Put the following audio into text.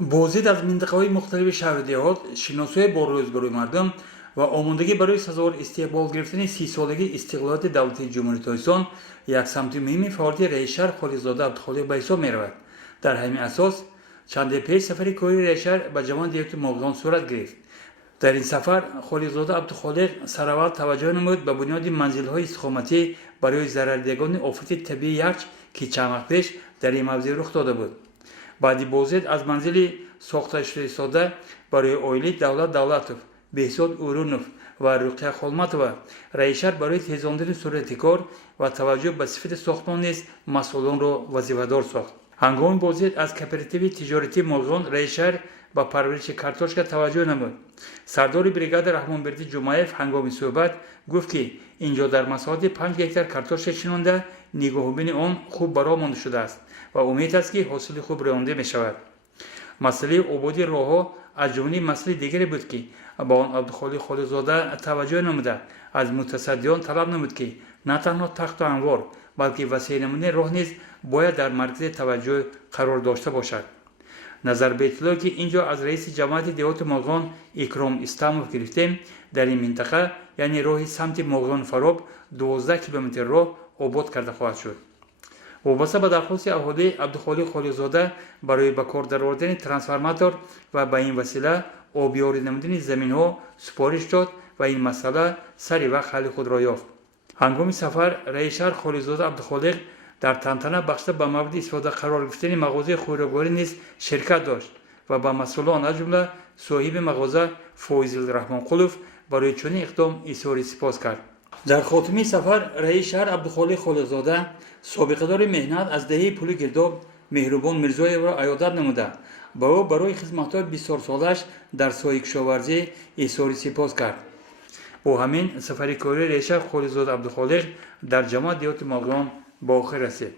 бозид аз минтақаҳои мухталифи шаҳру деҳот, шиносиҳои бо рӯзгарои мардум ва омодагӣ барои сазовар истиқбол гирифтани 30-солагии истиқлолияти давлати ҷумҳурии Тоҷикистон як самти муҳими фаъолияти раисшаҳр Холиқзода Абдухолиқ ба ҳисоб меравад. Дар ҳамин асос чанде пеш сафари кори раисшаҳр ба ҷамоати деҳоти Моғилон сурат гирифт. дар ин сафар Холиқзода Абдухолиқ сараввал таваҷҷӯҳ намуд ба бунёди манзилҳои истиқоматӣ барои зарардиҳгони офати табиӣ якч ки чанд вақт пеш дар ин мавзеъ рух дода буд. баъди бозид аз манзили сохташудаи сода барои оилаи Давлат Давлатов, Беҳзод Урунов ва Руқия Холматова раисшаҳр барои тезондани суръати кор ва таваҷҷӯҳ ба сифати сохтмон низ масъулонро вазифадор сохт. ҳангоми бозид аз кооперативи тиҷоратии Моғилон раисшаҳр ба парвариши картошка таваҷҷӯҳ намуд. сардори бригада Раҳмонбердӣ Ҷумаев ҳангоми суҳбат гуфт ки инҷо дар масоҳати 5 гектар картошка чинонда нигоҳубини он хуб баро монда шудааст ва умед аст ки ҳосили хуб раёнда мешавад. масъалаи ободи роҳҳо аз ҷумлаи масъалаи дигаре буд ки ба он Абдухолиқ Холиқзода таваҷҷӯҳ намуда аз мутасаддиён талаб намуд ки на танҳо тахту анвор балки васеънамудани роҳ низ бояд дар маркази таваҷҷӯҳ қарор дошта бошад. назар ба иттилое ки инҷо аз раиси ҷамоати деҳоти Моғилон Икром Истамов гирифтем, дар ин минтақа яъне роҳи самти Моғилон Фароб 12 километр роҳ обод карда хоҳад шуд. вобаста ба дархости аҳолии Абдухолиқ Холиқзода барои ба кор даровардани трансформатор ва ба ин васила обёрӣ намудани заминҳо супориш дод ва ин масъала сари вақт ҳалли худро ёфт. ҳангоми сафар раисшаҳр Холиқзода Абдухолиқ дар тантана бахшида ба мавриди истифода қарор гирифтани мағозаи хӯрокворӣ низ ширкат дошт ва ба масъулон аз ҷумла соҳиби мағоза Фойзил Раҳмонқулов барои чунин иқдом изҳори сипос кард. дар хотимаи сафар раисшаҳр Абдухолиқ Холиқзода собиқадори меҳнат аз деҳаи Пули Гирдоб Меҳрубон Мирзоевро аёдат намуда ба ӯ барои хизматҳои бисёрсолааш дар соҳаи кишоварзӣ изҳори сипос кард. бо ҳамин сафари кории раисшаҳр Холиқзода Абдухолиқ дар ҷамоати деҳоти Моғилон ба охир расид.